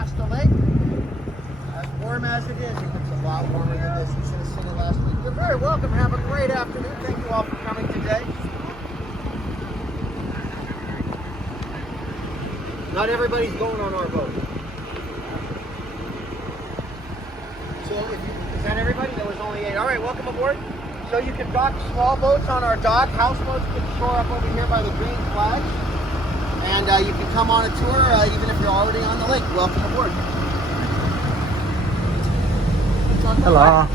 Shasta Lake. As warm as it is, it's a lot warmer than this. You should have seen it last week. You're very welcome. Have a great afternoon. Thank you all for coming today. Not everybody's going on our boat. So is that everybody? There was only 8. All right, welcome aboard. So you can dock small boats on our dock. Houseboats can shore up over here by the green flag. And you can come on a tour even if you're already on the lake. Welcome aboard. Hello.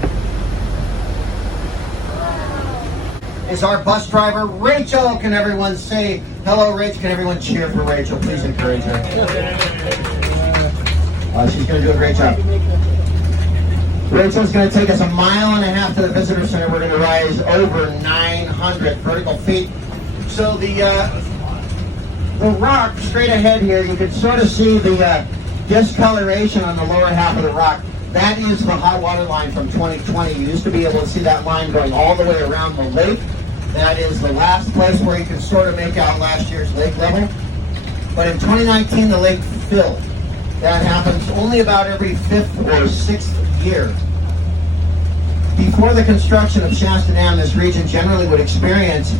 Is our bus driver, Rachel. Can everyone say hello, Rachel? Can everyone cheer for Rachel? Please encourage her. She's going to do a great job. Rachel's going to take us 1.5 miles to the visitor center. We're going to rise over 900 vertical feet. So the rock straight ahead here, you can sort of see the discoloration on the lower half of the rock. That is the high water line from 2020. You used to be able to see that line going all the way around the lake. That is the last place where you can sort of make out last year's lake level. But in 2019, the lake filled. That happens only about every 5th or 6th year. Before the construction of Shasta Dam, this region generally would experience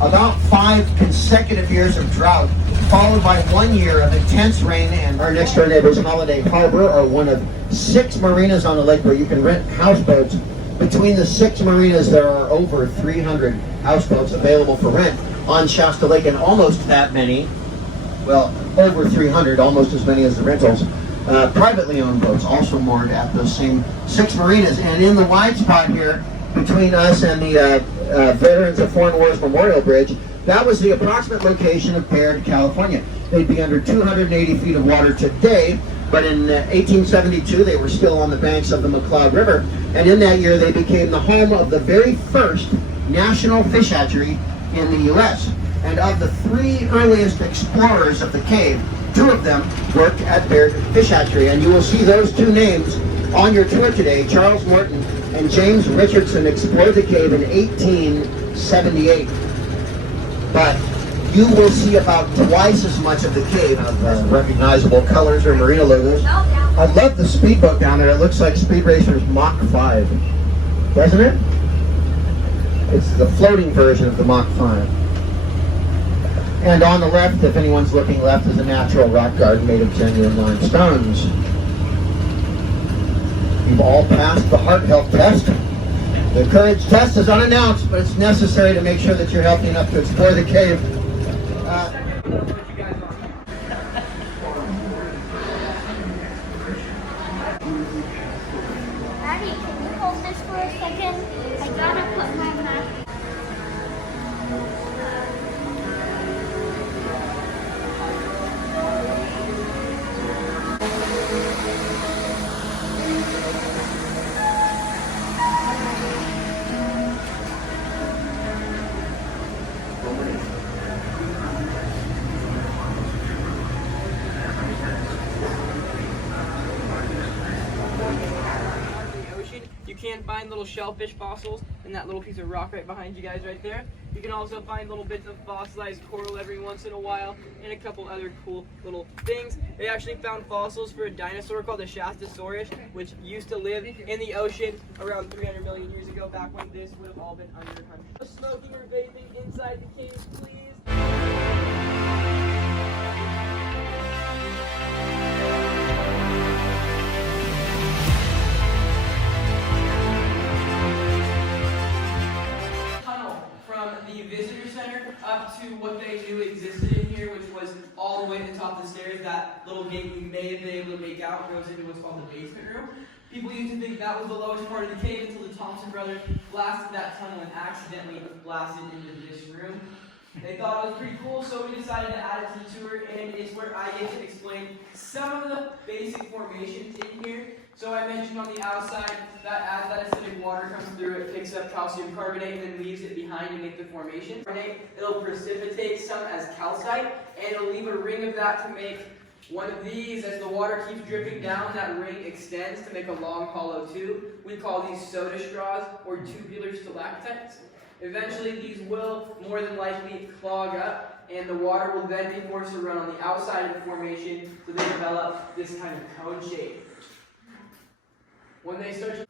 about 5 consecutive years of drought, followed by 1 year of intense rain. And our next door neighbors, Holiday Harbor, are one of 6 marinas on the lake where you can rent houseboats. Between the 6 marinas, there are over 300 houseboats available for rent on Shasta Lake, and almost that many, well, over 300, almost as many as the rentals, privately owned boats also moored at those same 6 marinas. And in the wide spot here, between us and the Veterans of Foreign Wars Memorial Bridge, that was the approximate location of Baird, California. They'd be under 280 feet of water today, but in 1872 they were still on the banks of the McCloud River, and in that year they became the home of the very first national fish hatchery in the U.S. And of the 3 earliest explorers of the cave, 2 of them worked at Baird Fish Hatchery, and you will see those 2 names on your tour today. Charles Morton and James Richardson explored the cave in 1878. But you will see about twice as much of the cave of recognizable colors or marina logos. I love the speedboat down there. It looks like Speed Racer's Mach 5, doesn't it? It's the floating version of the Mach 5. And on the left, if anyone's looking left, is a natural rock garden made of genuine limestones. You've all passed the heart health test. The courage test is unannounced, but it's necessary to make sure that you're healthy enough to explore the cave. Daddy, can you hold this for a second? I gotta put my mask. You can find little shellfish fossils in that little piece of rock right behind you guys right there. You can also find little bits of fossilized coral every once in a while and a couple other cool little things. They actually found fossils for a dinosaur called the Shastasaurus, which used to live in the ocean around 300 million years ago, back when this would have all been under 100. No smoking or vaping inside the caves, please. The visitor center up to what they knew existed in here, which was all the way to the top of the stairs. That little gate we may have been able to make out goes into what's called the basement room. People used to think that was the lowest part of the cave until the Thompson brothers blasted that tunnel and accidentally blasted into this room. They thought it was pretty cool, so we decided to add it to the tour, and it's where I get to explain some of the basic formations in here. So I mentioned on the outside that as that acidic water comes through, it picks up calcium carbonate and then leaves it behind to make the formation. It'll precipitate some as calcite, and it'll leave a ring of that to make one of these. As the water keeps dripping down, that ring extends to make a long hollow tube. We call these soda straws or tubular stalactites. Eventually these will more than likely clog up and the water will then be forced to run on the outside of the formation, so they develop this kind of cone shape. When they start to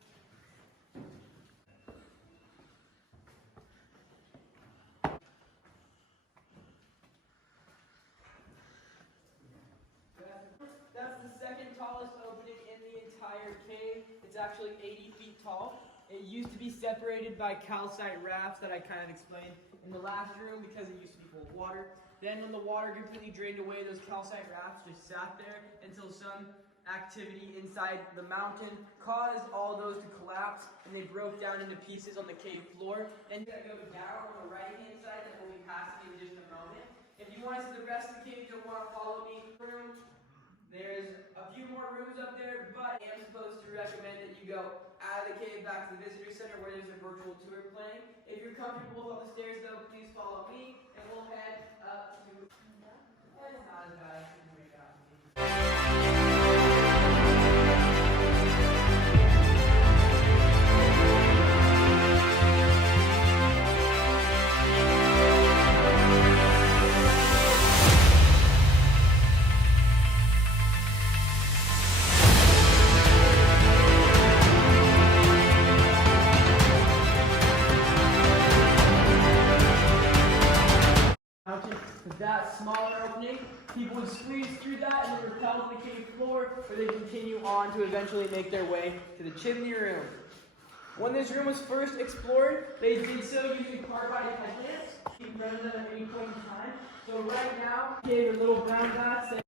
That's the second tallest opening in the entire cave. It's actually 80 feet tall. It used to be separated by calcite rafts that I kind of explained in the last room because it used to be full of water. Then when the water completely drained away, those calcite rafts just sat there until some activity inside the mountain caused all those to collapse, and they broke down into pieces on the cave floor. Then you gotta go down on the right-hand side that we'll be passing in just a moment. If you want to see the rest of the cave, you'll want to follow me through. There's a few more rooms up there, but I am supposed to recommend that you go out of the cave back to the visitor center where there's a virtual tour playing. If you're comfortable with all the stairs though, please follow me and we'll head up to... It's not as bad as you make out to be. With that smaller opening, people would squeeze through that and then repel to the cave floor, or they continue on to eventually make their way to the chimney room. When this room was first explored, they did so using carbide headlamps. You can run them at any point in time. So right now, cave are little brown dots.